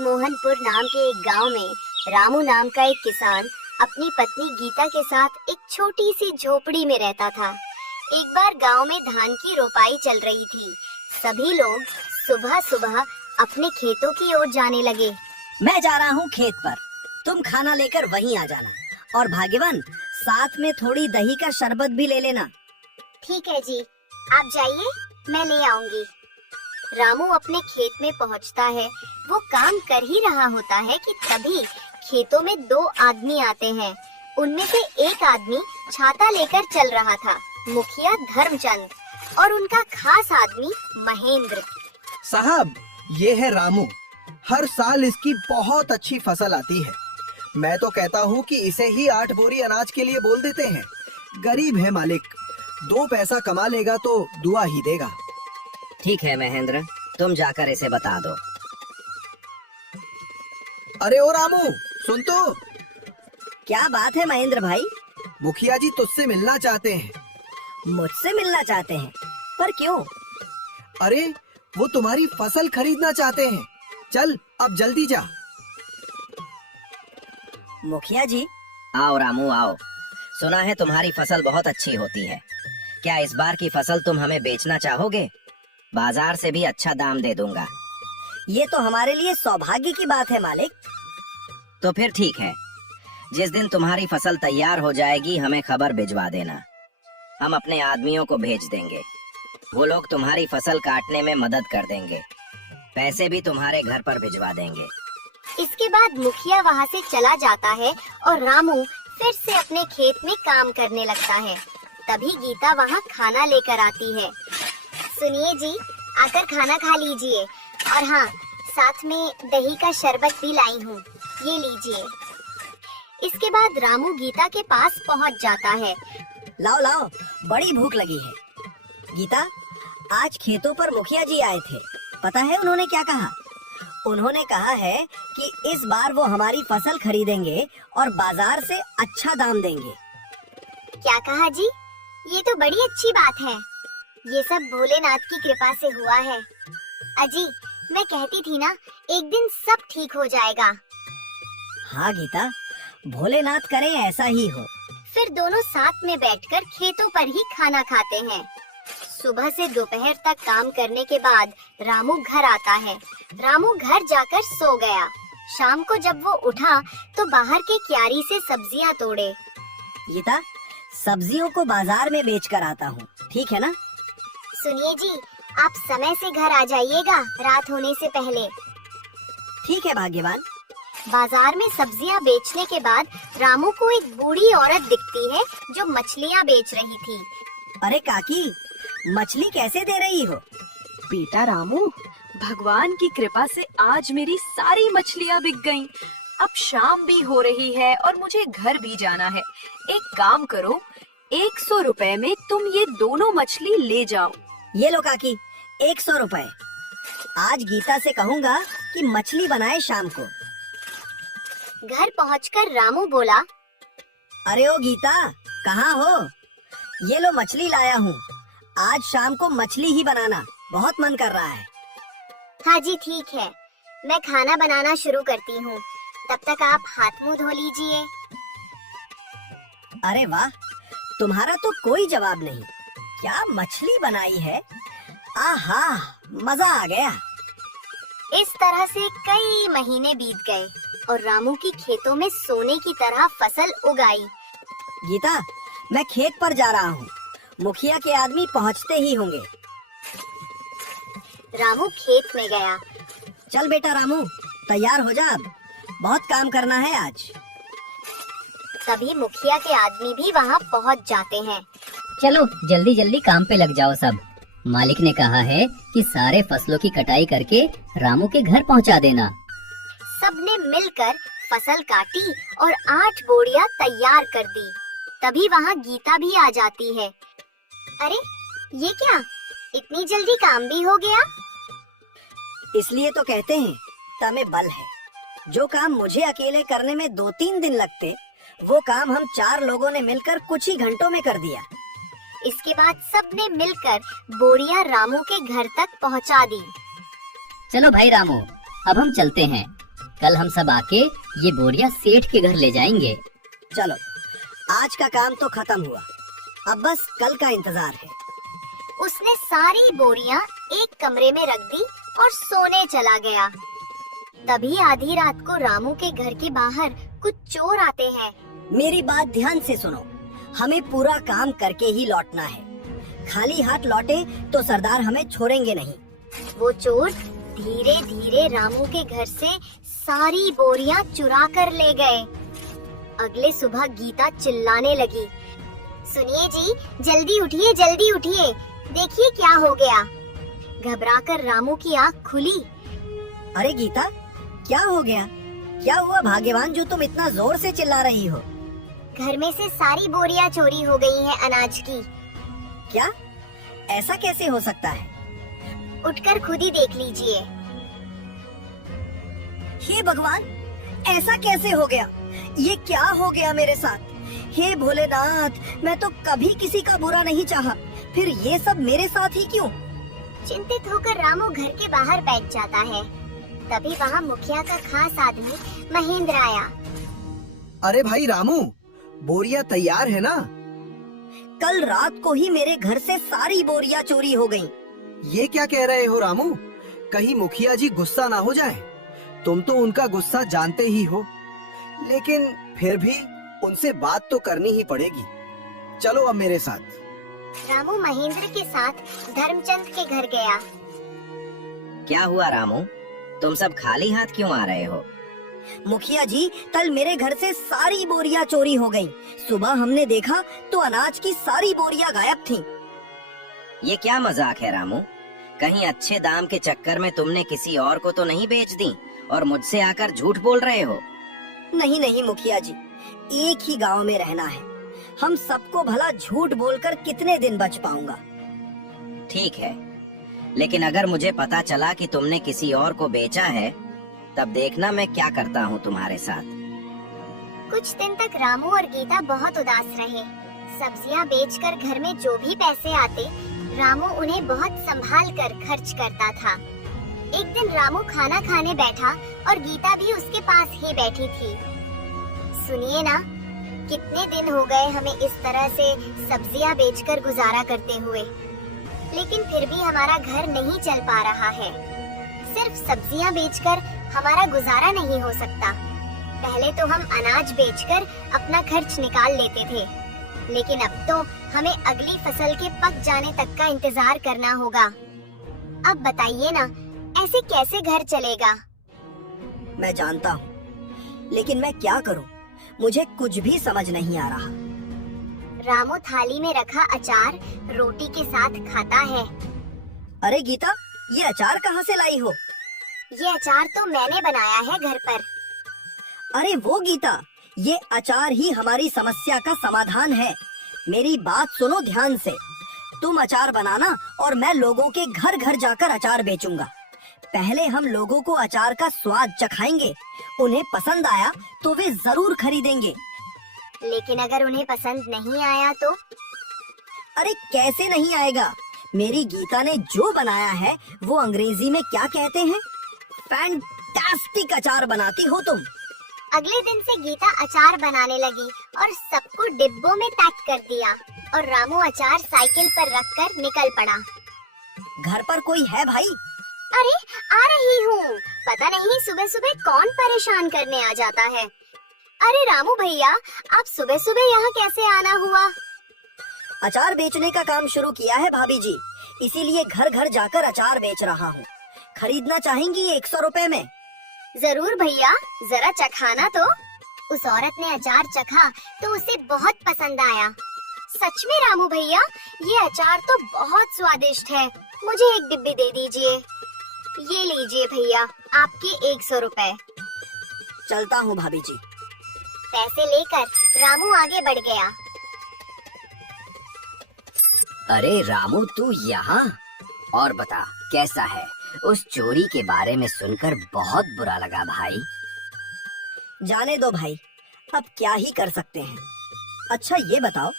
मोहनपुर नाम के एक गांव में रामू नाम का एक किसान अपनी पत्नी गीता के साथ एक छोटी सी झोपड़ी में रहता था। एक बार गांव में धान की रोपाई चल रही थी। सभी लोग सुबह सुबह अपने खेतों की ओर जाने लगे। मैं जा रहा हूँ खेत पर, तुम खाना लेकर वहीं आ जाना और भाग्यवान साथ में थोड़ी दही का शरबत भी ले लेना। ठीक है जी, आप जाइए, मैं ले आऊंगी। रामू अपने खेत में पहुंचता है। वो काम कर ही रहा होता है कि तभी खेतों में दो आदमी आते हैं। उनमें से एक आदमी छाता लेकर चल रहा था, मुखिया धर्मचंद, और उनका खास आदमी महेंद्र। साहब, ये है रामू। हर साल इसकी बहुत अच्छी फसल आती है। मैं तो कहता हूँ कि इसे ही 8 बोरी अनाज के लिए बोल देते हैं। गरीब है मालिक, 2 पैसा कमा लेगा तो दुआ ही देगा। ठीक है महेंद्र, तुम जाकर इसे बता दो। अरे ओ रामू, सुन तो। क्या बात है महेंद्र भाई? मुखिया जी तुझसे मिलना चाहते हैं। मुझसे मिलना चाहते हैं? पर क्यों? अरे वो तुम्हारी फसल खरीदना चाहते हैं। चल अब जल्दी जा। मुखिया जी। आओ रामू आओ, सुना है तुम्हारी फसल बहुत अच्छी होती है। क्या इस बार की फसल तुम हमें बेचना चाहोगे? बाजार से भी अच्छा दाम दे दूंगा। ये तो हमारे लिए सौभाग्य की बात है मालिक। तो फिर ठीक है, जिस दिन तुम्हारी फसल तैयार हो जाएगी हमें खबर भिजवा देना। हम अपने आदमियों को भेज देंगे, वो लोग तुम्हारी फसल काटने में मदद कर देंगे। पैसे भी तुम्हारे घर पर भिजवा देंगे। इसके बाद मुखिया वहाँ से चला जाता है और रामू फिर से अपने खेत में काम करने लगता है। तभी गीता वहाँ खाना लेकर आती है। सुनिए जी, आकर खाना खा लीजिए, और हाँ, साथ में दही का शरबत भी लाई हूँ, ये लीजिए। इसके बाद रामू गीता के पास पहुँच जाता है। लाओ लाओ, बड़ी भूख लगी है। गीता, आज खेतों पर मुखिया जी आए थे। पता है उन्होंने क्या कहा? उन्होंने कहा है कि इस बार वो हमारी फसल खरीदेंगे और बाजार से अच्छा दाम देंगे। क्या कहा जी? ये तो बड़ी अच्छी बात है। ये सब भोलेनाथ की कृपा से हुआ है। अजी, मैं कहती थी ना, एक दिन सब ठीक हो जाएगा। हाँ गीता, भोलेनाथ करे ऐसा ही हो। फिर दोनों साथ में बैठकर खेतों पर ही खाना खाते हैं। सुबह से दोपहर तक काम करने के बाद रामू घर आता है। रामू घर जाकर सो गया। शाम को जब वो उठा तो बाहर के क्यारी से सब्जियां तोड़े। गीता, सब्जियों को बाजार में बेच कर आता हूँ, ठीक है ना? सुनिए जी, आप समय से घर आ जाइएगा रात होने से पहले। ठीक है भाग्यवान। बाजार में सब्जियां बेचने के बाद रामू को एक बूढ़ी औरत दिखती है जो मछलियां बेच रही थी। अरे काकी, मछली कैसे दे रही हो? बेटा रामू, भगवान की कृपा से आज मेरी सारी मछलियां बिक गईं। अब शाम भी हो रही है और मुझे घर भी जाना है। एक काम करो, 100 रुपए में तुम ये दोनों मछली ले जाओ। ये लो काकी, 100 रुपए। आज गीता से कहूँगा कि मछली बनाए शाम को। घर पहुंचकर रामू बोला, अरे ओ गीता, कहाँ हो? ये लो मछली लाया हूँ। आज शाम को मछली ही बनाना, बहुत मन कर रहा है। हाँ जी ठीक है, मैं खाना बनाना शुरू करती हूँ। तब तक आप हाथ मुंह धो लीजिए। अरे वाह, तुम्हारा तो कोई जवाब नहीं। क्या मछली बनाई है? आहा, मजा आ गया। इस तरह से कई महीने बीत गए और रामू की खेतों में सोने की तरह फसल उगाई। गीता, मैं खेत पर जा रहा हूँ। मुखिया के आदमी पहुँचते ही होंगे। रामू खेत में गया। चल बेटा रामू, तैयार हो जा, अब बहुत काम करना है आज। तभी मुखिया के आदमी भी वहाँ पहुँच जाते हैं। चलो जल्दी जल्दी काम पे लग जाओ सब। मालिक ने कहा है कि सारे फसलों की कटाई करके रामू के घर पहुंचा देना। सबने मिलकर फसल काटी और 8 बोरियां तैयार कर दी। तभी वहाँ गीता भी आ जाती है। अरे ये क्या, इतनी जल्दी काम भी हो गया? इसलिए तो कहते हैं तमे बल है। जो काम मुझे अकेले करने में 2-3 दिन लगते, वो काम हम 4 लोगों ने मिलकर कुछ ही घंटों में कर दिया। इसके बाद सबने मिलकर बोरियां रामू के घर तक पहुंचा दी। चलो भाई रामू, अब हम चलते हैं। कल हम सब आके ये बोरिया सेठ के घर ले जाएंगे। चलो, आज का काम तो खत्म हुआ, अब बस कल का इंतजार है। उसने सारी बोरियां एक कमरे में रख दी और सोने चला गया। तभी आधी रात को रामू के घर के बाहर कुछ चोर आते हैं। मेरी बात ध्यान से सुनो, हमें पूरा काम करके ही लौटना है। खाली हाथ लौटे तो सरदार हमें छोड़ेंगे नहीं। वो चोर धीरे धीरे रामू के घर से सारी बोरियां चुरा कर ले गए। अगले सुबह गीता चिल्लाने लगी, सुनिए जी, जल्दी उठिए, जल्दी उठिए, देखिए क्या हो गया। घबराकर रामू की आँख खुली। अरे गीता, क्या हो गया? क्या हुआ भाग्यवान जो तुम इतना जोर से चिल्ला रही हो? घर में से सारी बोरियां चोरी हो गई हैं अनाज की। क्या? ऐसा कैसे हो सकता है? उठकर खुद ही देख लीजिए। हे भगवान, ऐसा कैसे हो गया? ये क्या हो गया मेरे साथ? हे भोलेनाथ, मैं तो कभी किसी का बुरा नहीं चाहा, फिर ये सब मेरे साथ ही क्यों? चिंतित होकर रामू घर के बाहर बैठ जाता है। तभी वहाँ मुखिया का खास आदमी महेंद्र आया। अरे भाई रामू, बोरियां तैयार है ना? कल रात को ही मेरे घर से सारी बोरियां चोरी हो गईं। ये क्या कह रहे हो रामू? कहीं मुखिया जी गुस्सा ना हो जाए। तुम तो उनका गुस्सा जानते ही हो, लेकिन फिर भी उनसे बात तो करनी ही पड़ेगी। चलो अब मेरे साथ। रामू महेंद्र के साथ धर्मचंद के घर गया। क्या हुआ रामू, तुम सब खाली हाथ क्यों आ रहे हो? मुखिया जी, कल मेरे घर से सारी बोरियां चोरी हो गईं। सुबह हमने देखा तो अनाज की सारी बोरियां गायब थीं। ये क्या मजाक है रामू? कहीं अच्छे दाम के चक्कर में तुमने किसी और को तो नहीं बेच दी और मुझसे आकर झूठ बोल रहे हो? नहीं नहीं मुखिया जी, एक ही गांव में रहना है, हम सबको भला झूठ बोलकर कितने दिन बच पाऊंगा। ठीक है, लेकिन अगर मुझे पता चला कि तुमने किसी और को बेचा है, तब देखना मैं क्या करता हूँ तुम्हारे साथ। कुछ दिन तक रामू और गीता बहुत उदास रहे। सब्जियां बेचकर घर में जो भी पैसे आते, रामू उन्हें बहुत संभाल कर खर्च करता था। एक दिन रामू खाना खाने बैठा और गीता भी उसके पास ही बैठी थी। सुनिए ना, कितने दिन हो गए हमें इस तरह से सब्जियां बेचकर गुजारा करते हुए, लेकिन फिर भी हमारा घर नहीं चल पा रहा है। सिर्फ सब्जियां बेचकर हमारा गुजारा नहीं हो सकता। पहले तो हम अनाज बेचकर अपना खर्च निकाल लेते थे, लेकिन अब तो हमें अगली फसल के पक जाने तक का इंतजार करना होगा। अब बताइए ना, ऐसे कैसे घर चलेगा? मैं जानता हूँ, लेकिन मैं क्या करूँ? मुझे कुछ भी समझ नहीं आ रहा। रामू थाली में रखा अचार रोटी के साथ खाता है। अरे गीता, ये अचार कहाँ से लाई हो? ये अचार तो मैंने बनाया है घर पर। अरे वो गीता, ये अचार ही हमारी समस्या का समाधान है। मेरी बात सुनो ध्यान से। तुम अचार बनाना और मैं लोगों के घर घर जाकर अचार बेचूंगा। पहले हम लोगों को अचार का स्वाद चखाएंगे, उन्हें पसंद आया तो वे जरूर खरीदेंगे। लेकिन अगर उन्हें पसंद नहीं आया तो? अरे कैसे नहीं आएगा? मेरी गीता ने जो बनाया है वो अंग्रेजी में क्या कहते हैं? फैंटास्टिक अचार बनाती हो तुम। अगले दिन से गीता अचार बनाने लगी और सबको डिब्बों में पैक कर दिया और रामू अचार साइकिल पर रखकर निकल पड़ा। घर पर कोई है भाई? अरे आ रही हूँ। पता नहीं सुबह सुबह कौन परेशान करने आ जाता है। अरे रामू भैया, आप सुबह सुबह यहाँ कैसे आना हुआ? अचार बेचने का काम शुरू किया है भाभी जी, इसीलिए घर घर जाकर अचार बेच रहा हूँ। खरीदना चाहेंगी 100 रुपए में? जरूर भैया, जरा चखाना तो। उस औरत ने अचार चखा तो उसे बहुत पसंद आया। सच में रामू भैया, ये अचार तो बहुत स्वादिष्ट है, मुझे एक डिब्बी दे दीजिए। ये लीजिए भैया, आपके 100 रुपए। चलता हूँ भाभी जी। पैसे लेकर रामू आगे बढ़ गया। अरे रामू, तू यहाँ? और बता, कैसा है? उस चोरी के बारे में सुनकर बहुत बुरा लगा भाई। जाने दो भाई, अब क्या ही कर सकते हैं। अच्छा ये बताओ,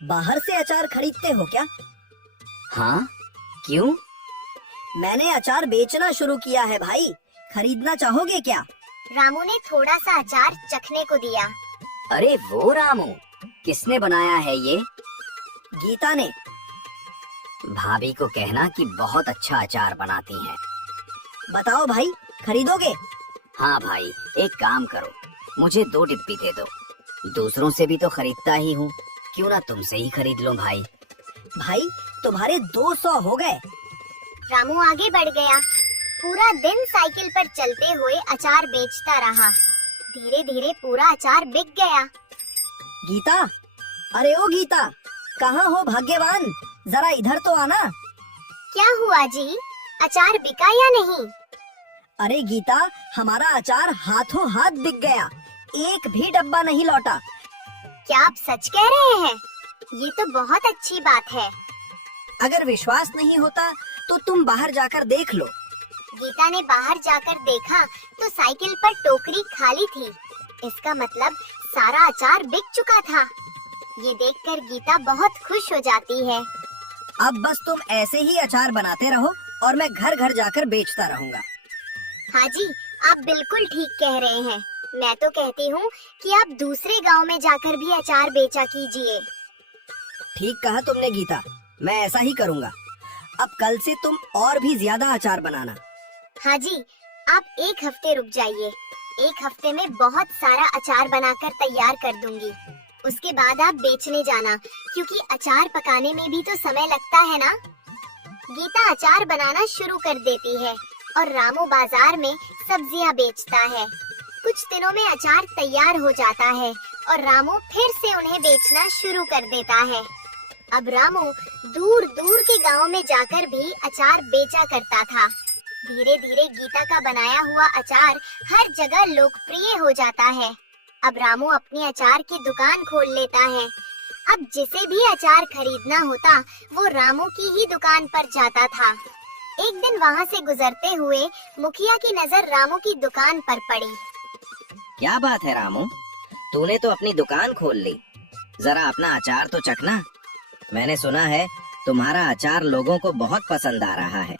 बाहर से अचार खरीदते हो क्या? हाँ, क्यों? मैंने अचार बेचना शुरू किया है भाई, खरीदना चाहोगे क्या? रामू ने थोड़ा सा अचार चखने को दिया। अरे वो रामू, किसने बनाया है ये? गीता ने। भाभी को कहना कि बहुत अच्छा अचार बनाती हैं। बताओ भाई, खरीदोगे? हाँ भाई, एक काम करो, मुझे 2 डिब्बी दे दो। दूसरों से भी तो खरीदता ही हूँ, क्यों ना तुमसे ही खरीद लो भाई। भाई तुम्हारे 200 हो गए। रामू आगे बढ़ गया। पूरा दिन साइकिल पर चलते हुए अचार बेचता रहा। धीरे धीरे पूरा अचार बिक गया। गीता, अरे ओ गीता, कहाँ हो भाग्यवान? जरा इधर तो आना। क्या हुआ जी? अचार बिका या नहीं? अरे गीता, हमारा अचार हाथों हाथ बिक गया, एक भी डब्बा नहीं लौटा। क्या आप सच कह रहे हैं? ये तो बहुत अच्छी बात है। अगर विश्वास नहीं होता तो तुम बाहर जाकर देख लो। गीता ने बाहर जाकर देखा तो साइकिल पर टोकरी खाली थी। इसका मतलब सारा अचार बिक चुका था। ये देखकर गीता बहुत खुश हो जाती है। अब बस तुम ऐसे ही अचार बनाते रहो और मैं घर घर जाकर बेचता रहूंगा। हाँ जी, आप बिल्कुल ठीक कह रहे हैं। मैं तो कहती हूँ कि आप दूसरे गांव में जाकर भी अचार बेचा कीजिए। ठीक कहा तुमने गीता, मैं ऐसा ही करूंगा। अब कल से तुम और भी ज्यादा अचार बनाना। हाँ जी, आप 1 हफ्ते रुक जाइए। 1 हफ्ते में बहुत सारा अचार बनाकर तैयार कर दूंगी। उसके बाद आप बेचने जाना, क्योंकि अचार पकाने में भी तो समय लगता है ना। गीता अचार बनाना शुरू कर देती है और रामू बाजार में सब्जियां बेचता है। कुछ दिनों में अचार तैयार हो जाता है और रामू फिर से उन्हें बेचना शुरू कर देता है। अब रामू दूर दूर के गांव में जाकर भी अचार बेचा करता था। धीरे धीरे गीता का बनाया हुआ अचार हर जगह लोकप्रिय हो जाता है। अब रामू अपनी अचार की दुकान खोल लेता है। अब जिसे भी अचार खरीदना होता वो रामू की ही दुकान पर जाता था। एक दिन वहाँ से गुजरते हुए मुखिया की नजर रामू की दुकान पर पड़ी। क्या बात है रामू, तूने तो अपनी दुकान खोल ली। जरा अपना अचार तो चखना। मैंने सुना है तुम्हारा अचार लोगों को बहुत पसंद आ रहा है।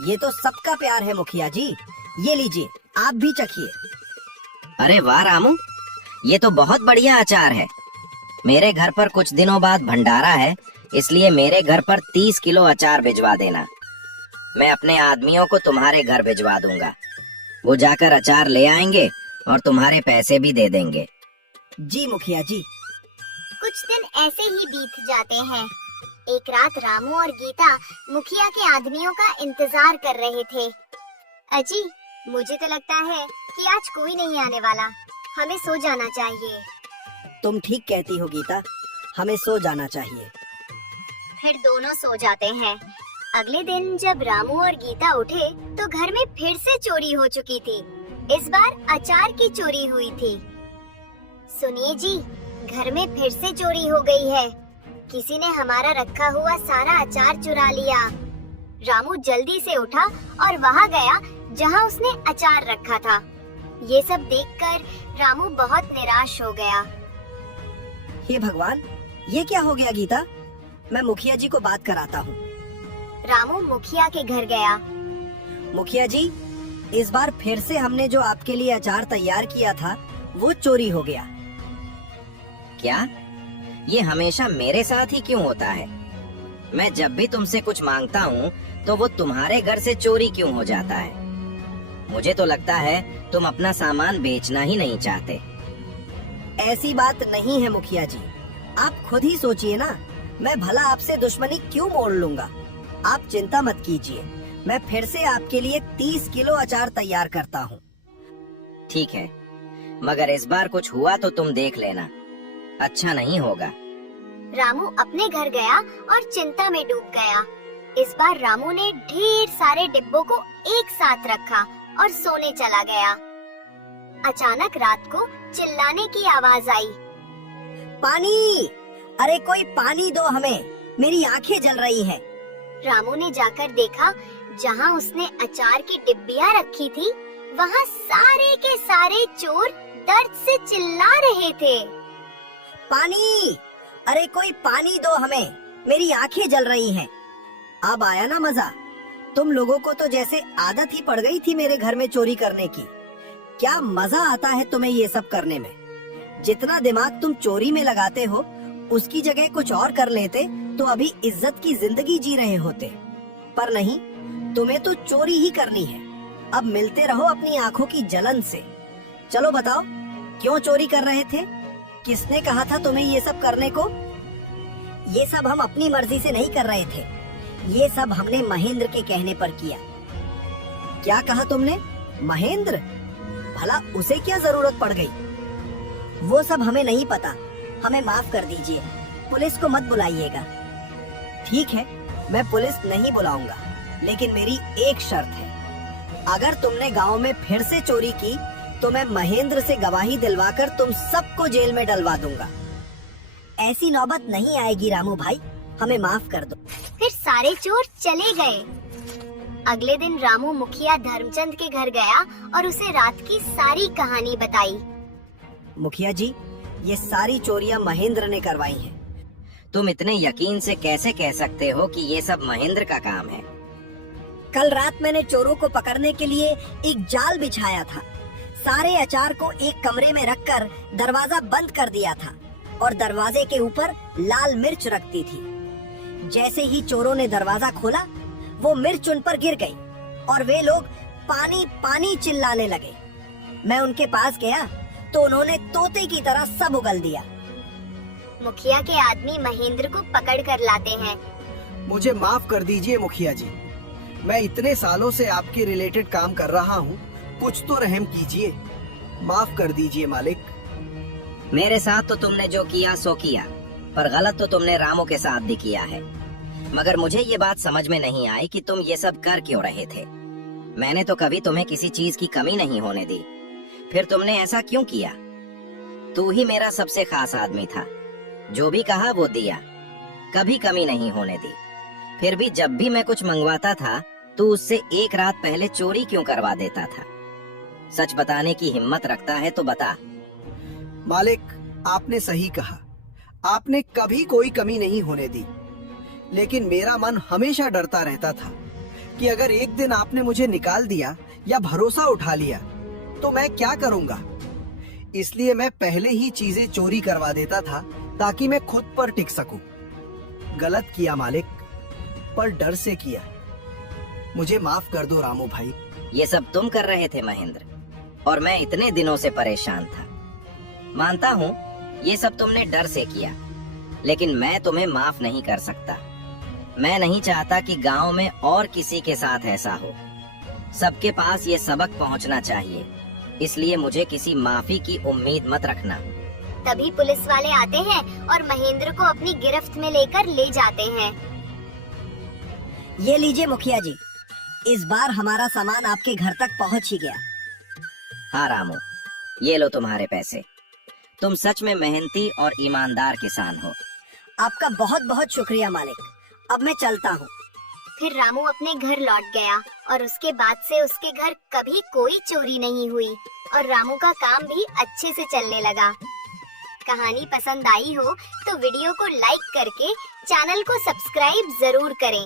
ये तो सबका प्यार है मुखिया जी, ये लीजिए, आप भी चखिए। अरे वाह रामू, ये तो बहुत बढ़िया अचार है। मेरे घर पर कुछ दिनों बाद भंडारा है, इसलिए मेरे घर पर 30 किलो अचार भिजवा देना। मैं अपने आदमियों को तुम्हारे घर भिजवा दूंगा। वो जाकर अचार ले आएंगे और तुम्हारे पैसे भी दे देंगे। जी मुखिया जी। कुछ दिन ऐसे ही बीत जाते हैं। एक रात रामू और गीता मुखिया के आदमियों का इंतजार कर रहे थे। अजी, मुझे तो लगता है कि आज कोई नहीं आने वाला। हमें सो जाना चाहिए। तुम ठीक कहती हो गीता, हमें सो जाना चाहिए। फिर दोनों सो जाते हैं। अगले दिन जब रामू और गीता उठे तो घर में फिर से चोरी हो चुकी थी। इस बार अचार की चोरी हुई थी। सुनिए जी, घर में फिर से चोरी हो गई है। किसी ने हमारा रखा हुआ सारा अचार चुरा लिया। रामू जल्दी से उठा और वहाँ गया जहाँ उसने अचार रखा था। ये सब देखकर रामू बहुत निराश हो गया। हे भगवान, ये क्या हो गया गीता? मैं मुखिया जी को बात कराता हूँ। रामू मुखिया के घर गया। मुखिया जी, इस बार फिर से हमने जो आपके लिए अचार तैयार किया था वो चोरी हो गया। क्या? ये हमेशा मेरे साथ ही क्यों होता है? मैं जब भी तुमसे कुछ मांगता हूँ तो वो तुम्हारे घर से चोरी क्यों हो जाता है? मुझे तो लगता है तुम अपना सामान बेचना ही नहीं चाहते। ऐसी बात नहीं है मुखिया जी, आप खुद ही सोचिए ना। मैं भला आपसे दुश्मनी क्यों मोड़ लूंगा? आप चिंता मत कीजिए, मैं फिर से आपके लिए 30 किलो अचार तैयार करता हूँ। ठीक है, मगर इस बार कुछ हुआ तो तुम देख लेना, अच्छा नहीं होगा। रामू अपने घर गया और चिंता में डूब गया। इस बार रामू ने ढेर सारे डिब्बों को एक साथ रखा और सोने चला गया। अचानक रात को चिल्लाने की आवाज आई। पानी! अरे कोई पानी दो हमें, मेरी आंखें जल रही हैं। रामू ने जाकर देखा, जहाँ उसने अचार की डिब्बियाँ रखी थी वहाँ सारे के सारे चोर दर्द से चिल्ला रहे थे। पानी! अरे कोई पानी दो हमें, मेरी आंखें जल रही हैं। अब आया ना मजा? तुम लोगों को तो जैसे आदत ही पड़ गई थी मेरे घर में चोरी करने की। क्या मजा आता है तुम्हें ये सब करने में। जितना दिमाग तुम चोरी में लगाते हो उसकी जगह कुछ और कर लेते तो अभी इज्जत की जिंदगी जी रहे होते, पर नहीं, तुम्हें तो चोरी ही करनी है। अब मिलते रहो अपनी आंखों की जलन से। चलो बताओ, क्यों चोरी कर रहे थे? किसने कहा था तुम्हें ये सब करने को? ये सब हम अपनी मर्जी से नहीं कर रहे थे, ये सब हमने महेंद्र के कहने पर किया। क्या कहा तुमने? महेंद्र? भला उसे क्या जरूरत पड़ गई? वो सब हमें नहीं पता, हमें माफ कर दीजिए, पुलिस को मत बुलाइएगा। ठीक है, मैं पुलिस नहीं बुलाऊंगा, लेकिन मेरी एक शर्त है। अगर तुमने गांव में फिर से चोरी की तो मैं महेंद्र से गवाही दिलवाकर तुम सबको जेल में डलवा दूंगा। ऐसी नौबत नहीं आएगी रामू भाई, हमें माफ कर दो। फिर सारे चोर चले गए। अगले दिन रामू मुखिया धर्मचंद के घर गया और उसे रात की सारी कहानी बताई। मुखिया जी, ये सारी चोरियां महेंद्र ने करवाई हैं। तुम इतने यकीन से कैसे कह सकते हो कि ये सब महेंद्र का काम है? कल रात मैंने चोरों को पकड़ने के लिए एक जाल बिछाया था। सारे अचार को एक कमरे में रखकर दरवाजा बंद कर दिया था और दरवाजे के ऊपर लाल मिर्च रखती थी। जैसे ही चोरों ने दरवाजा खोला, वो मिर्च उन पर गिर गई और वे लोग पानी पानी चिल्लाने लगे। मैं उनके पास गया तो उन्होंने तोते की तरह सब उगल दिया। मुखिया के आदमी महेंद्र को पकड़ कर लाते हैं। मुझे माफ कर दीजिए मुखिया जी, मैं इतने सालों से आपके रिलेटेड काम कर रहा हूँ, कुछ तो रहम कीजिए। माफ कर दीजिए मालिक। मेरे साथ तो तुमने जो किया सो किया, पर गलत तो तुमने रामू के साथ भी किया है। मगर मुझे ये बात समझ में नहीं आई कि तुम ये सब कर क्यों रहे थे। मैंने तो कभी तुम्हें किसी चीज की कमी नहीं होने दी, फिर तुमने ऐसा क्यों किया? तू ही मेरा सबसे खास आदमी था, जो भी कहा वो दिया, कभी कमी नहीं होने दी। फिर भी जब भी मैं कुछ मंगवाता था तू उससे एक रात पहले चोरी क्यों करवा देता था? सच बताने की हिम्मत रखता है तो बता। मालिक, आपने सही कहा, आपने कभी कोई कमी नहीं होने दी, लेकिन मेरा मन हमेशा डरता रहता था कि अगर एक दिन आपने मुझे निकाल दिया या भरोसा उठा लिया तो मैं क्या करूंगा। इसलिए मैं पहले ही चीजें चोरी करवा देता था ताकि मैं खुद पर टिक सकूं। गलत किया मालिक, पर डर से किया। मुझे माफ कर दो रामू भाई। ये सब तुम कर रहे थे महेंद्र, और मैं इतने दिनों से परेशान था। मानता हूँ ये सब तुमने डर से किया, लेकिन मैं तुम्हें माफ नहीं कर सकता। मैं नहीं चाहता कि गांव में और किसी के साथ ऐसा हो। सबके पास ये सबक पहुंचना चाहिए, इसलिए मुझे किसी माफी की उम्मीद मत रखना। तभी पुलिस वाले आते हैं और महेंद्र को अपनी गिरफ्त में लेकर ले जाते हैं। ये लीजिए मुखिया जी, इस बार हमारा सामान आपके घर तक पहुंच ही गया। हाँ रामू, ये लो तुम्हारे पैसे। तुम सच में मेहनती और ईमानदार किसान हो। आपका बहुत बहुत शुक्रिया मालिक। अब मैं चलता हूँ। फिर रामू अपने घर लौट गया और उसके बाद से उसके घर कभी कोई चोरी नहीं हुई और रामू का काम भी अच्छे से चलने लगा। कहानी पसंद आई हो तो वीडियो को लाइक करके चैनल को सब्सक्राइब जरूर करें।